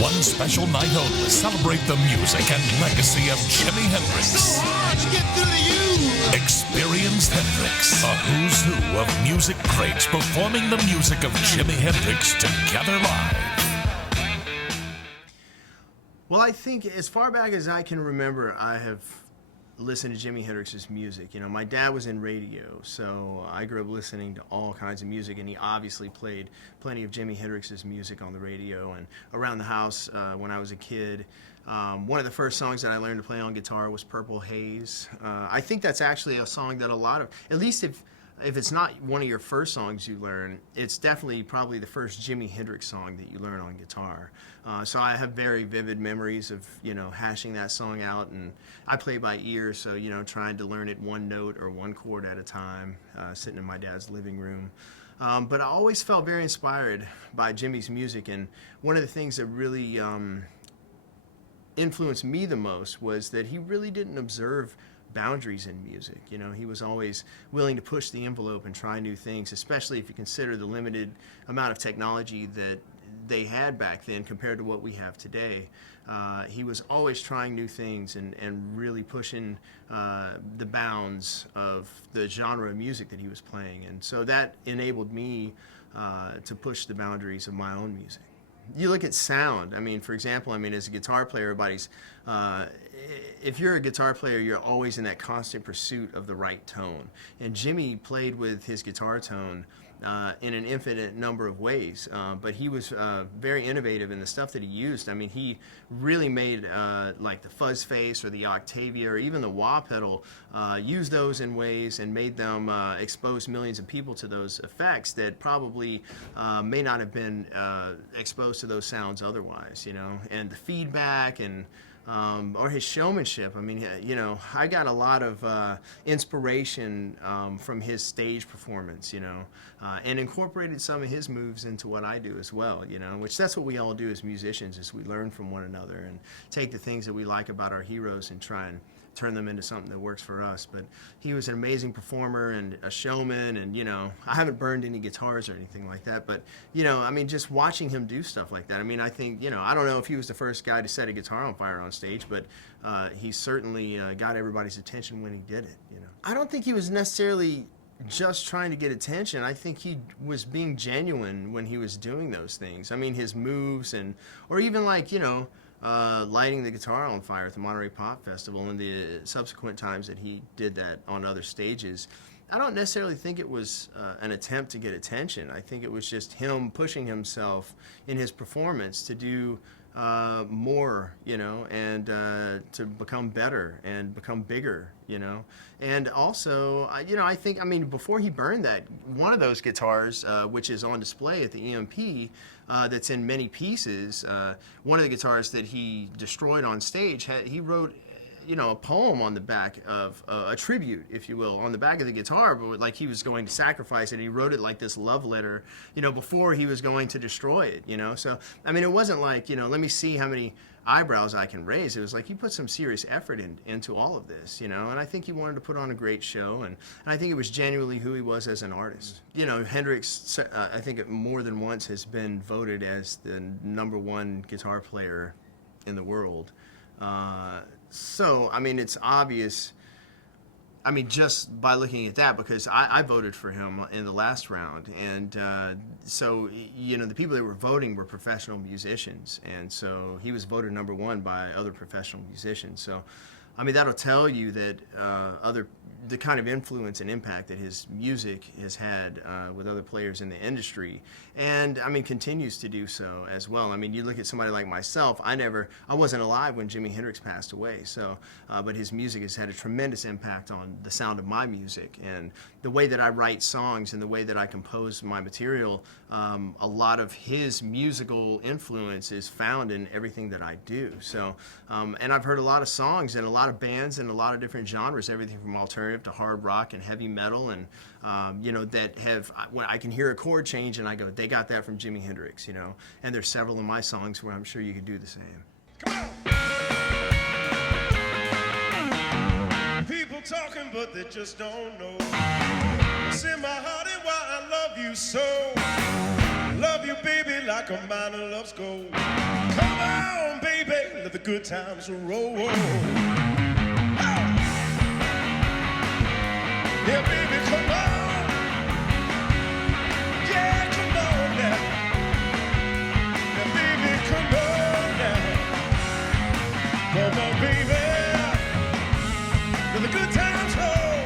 One special night only, celebrate the music and legacy of Jimi Hendrix. So hard to get through to you. Experience Hendrix, a who's who of music greats performing the music of Jimi Hendrix together live. Well, I think as far back as I can remember, I have listened to Jimi Hendrix's music. You know, my dad was in radio, so I grew up listening to all kinds of music, and he obviously played plenty of Jimi Hendrix's music on the radio and around the house when I was a kid. One of the first songs that I learned to play on guitar was Purple Haze. I think that's actually a song that a lot of, at least if it's not one of your first songs you learn, it's definitely probably the first Jimi Hendrix song that you learn on guitar. So I have very vivid memories of, you know, hashing that song out, and I play by ear, so, you know, trying to learn it one note or one chord at a time, sitting in my dad's living room. But I always felt very inspired by Jimi's music, and one of the things that really influenced me the most was that he really didn't observe boundaries in music. You know, he was always willing to push the envelope and try new things, especially if you consider the limited amount of technology that they had back then compared to what we have today. He was always trying new things and really pushing the bounds of the genre of music that he was playing. And so that enabled me to push the boundaries of my own music. You look at sound. I mean, for example, I mean, as a guitar player, everybody's, if you're a guitar player, you're always in that constant pursuit of the right tone. And Jimi played with his guitar tone in an infinite number of ways, but he was very innovative in the stuff that he used. I mean, he really made like the fuzz face or the Octavia or even the wah pedal, used those in ways and made them expose millions of people to those effects that probably may not have been exposed to those sounds otherwise, you know, and the feedback and or his showmanship. I mean, you know, I got a lot of inspiration from his stage performance, you know, and incorporated some of his moves into what I do as well, you know, which that's what we all do as musicians, is we learn from one another and take the things that we like about our heroes and try and turn them into something that works for us. But he was an amazing performer and a showman, and, you know, I haven't burned any guitars or anything like that, but, you know, I mean, just watching him do stuff like that, I mean, I think, you know, I don't know if he was the first guy to set a guitar on fire on stage, but he certainly got everybody's attention when he did it, you know. I don't think he was necessarily just trying to get attention. I think he was being genuine when he was doing those things. I mean, his moves or even like, you know, lighting the guitar on fire at the Monterey Pop Festival and the subsequent times that he did that on other stages. I don't necessarily think it was an attempt to get attention. I think it was just him pushing himself in his performance to do more, you know, and to become better and become bigger, you know. And also, you know, I think, I mean, before he burned that, one of those guitars, which is on display at the EMP, that's in many pieces, one of the guitars that he destroyed on stage, he wrote, you know, a poem on the back of a tribute, if you will, on the back of the guitar, but like he was going to sacrifice it. He wrote it like this love letter, you know, before he was going to destroy it, you know. So, I mean, it wasn't like, you know, let me see how many eyebrows I can raise. It was like he put some serious effort into all of this, you know, and I think he wanted to put on a great show, and I think it was genuinely who he was as an artist. You know, Hendrix, I think more than once has been voted as the #1 guitar player in the world. So, I mean, it's obvious, I mean, just by looking at that, because I voted for him in the last round, and so, you know, the people that were voting were professional musicians, and so he was voted #1 by other professional musicians. So, I mean, that'll tell you that the kind of influence and impact that his music has had with other players in the industry, and I mean, continues to do so as well. I mean, you look at somebody like myself, I wasn't alive when Jimi Hendrix passed away, so, but his music has had a tremendous impact on the sound of my music and the way that I write songs and the way that I compose my material. A lot of his musical influence is found in everything that I do. So, and I've heard a lot of songs and a lot of bands and a lot of different genres, everything from alternative to hard rock and heavy metal, and you know, that have, when I can hear a chord change and I go, they got that from Jimi Hendrix, you know. And there's several of my songs where I'm sure you could do the same. Come on. People talking, but they just don't know. It's in my heart and why I love you so. Love you, baby, like a mine of love's gold. Come on, baby, let the good times roll. Yeah, baby, come on. Yeah, come on now. Yeah, baby, come on now. Come on, baby. Let the good times roll.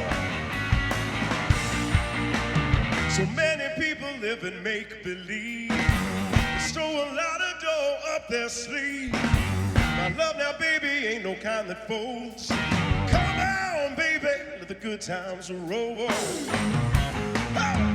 So many people live in make-believe. They throw a lot of dough up their sleeve. My love now, baby, ain't no kind that folds. Come on, baby, let the good times roll. Oh.